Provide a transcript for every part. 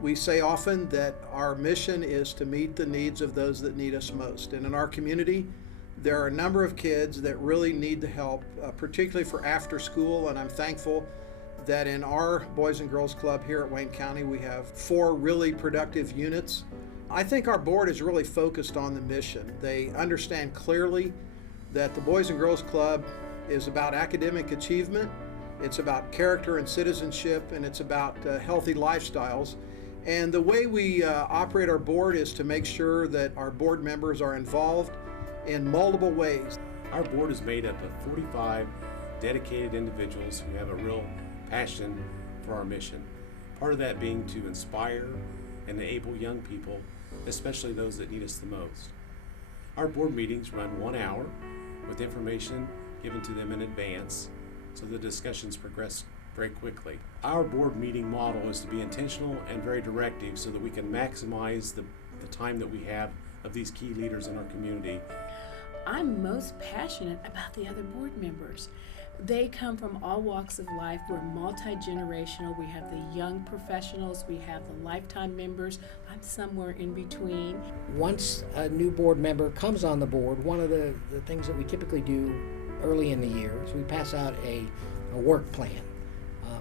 We say often that our mission is to meet the needs of those that need us most. And in our community, there are a number of kids that really need the help, particularly for after school, and I'm thankful that in our Boys and Girls Club here at Wayne County, we have 4 really productive units. I think our board is really focused on the mission. They understand clearly that the Boys and Girls Club is about academic achievement, it's about character and citizenship, and it's about healthy lifestyles. And the way we operate our board is to make sure that our board members are involved in multiple ways. Our board is made up of 45 dedicated individuals who have a real passion for our mission. Part of that being to inspire and enable young people, especially those that need us the most. Our board meetings run 1 hour with information given to them in advance, so the discussions progress very quickly. Our board meeting model is to be intentional and very directive so that we can maximize the time that we have of these key leaders in our community. I'm most passionate about the other board members. They come from all walks of life. We're multi-generational. We have the young professionals, we have the lifetime members. I'm somewhere in between. Once a new board member comes on the board, one of the things that we typically do early in the year is we pass out a work plan.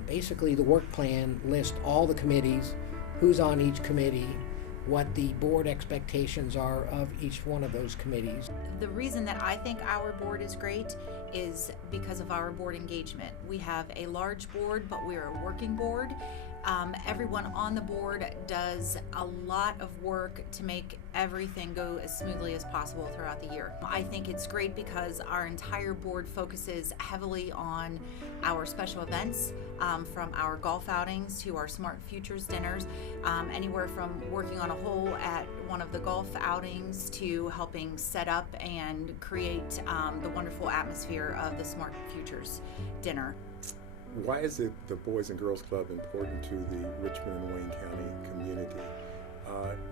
Basically, the work plan lists all the committees, who's on each committee, what the board expectations are of each one of those committees. The reason that I think our board is great is because of our board engagement. We have a large board, but we're a working board. Everyone on the board does a lot of work to make everything go as smoothly as possible throughout the year. I think it's great because our entire board focuses heavily on our special events, from our golf outings to our Smart Futures dinners, anywhere from working on a hole at one of the golf outings to helping set up and create the wonderful atmosphere of the Smart Futures dinner. Why is the Boys and Girls Club important to the Richmond and Wayne County community?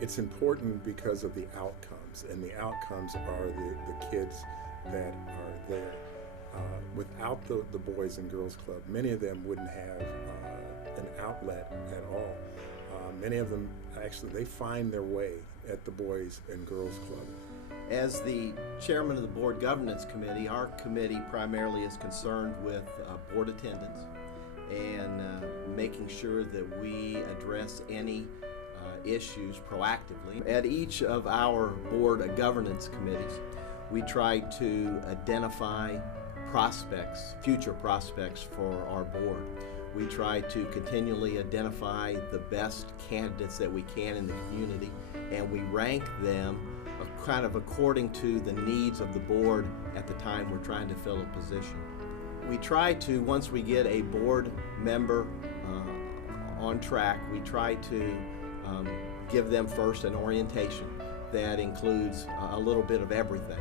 It's important because of the outcomes, and the outcomes are the kids that are there. Without the Boys and Girls Club, many of them wouldn't have an outlet at all. Many of them actually, they find their way at the Boys and Girls Club. As the chairman of the Board Governance Committee, our committee primarily is concerned with board attendance and making sure that we address any issues proactively. At each of our board governance committees, we try to identify prospects, future prospects for our board. We try to continually identify the best candidates that we can in the community, and we rank them kind of according to the needs of the board at the time we're trying to fill a position. We try to, once we get a board member on track, we try to give them first an orientation that includes a little bit of everything.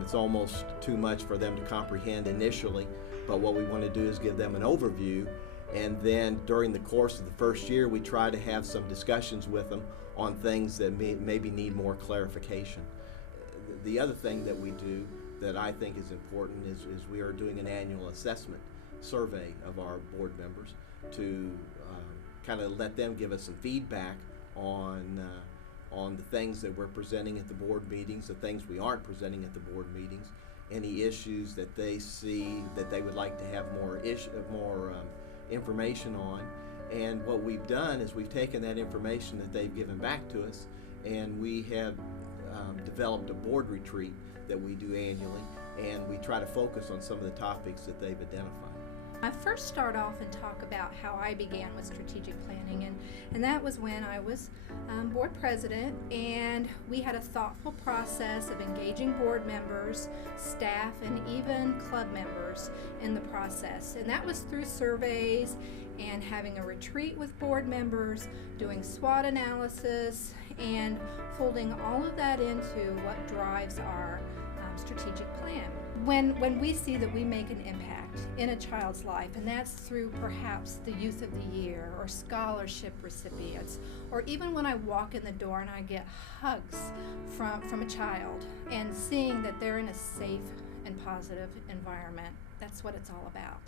It's almost too much for them to comprehend initially, but what we want to do is give them an overview, and then during the course of the first year we try to have some discussions with them on things that maybe need more clarification. The other thing that we do that I think is important is we are doing an annual assessment survey of our board members to kind of let them give us some feedback on the things that we're presenting at the board meetings, the things we aren't presenting at the board meetings, any issues that they see that they would like to have more information on. And what we've done is we've taken that information that they've given back to us, and we have developed a board retreat that we do annually, and we try to focus on some of the topics that they've identified. I first start off and talk about how I began with strategic planning, and that was when I was board president, and we had a thoughtful process of engaging board members, staff, and even club members in the process. And that was through surveys and having a retreat with board members, doing SWOT analysis, and folding all of that into what drives our strategic plan. When we see that we make an impact in a child's life, and that's through perhaps the Youth of the Year or scholarship recipients, or even when I walk in the door and I get hugs from a child, and seeing that they're in a safe and positive environment, that's what it's all about.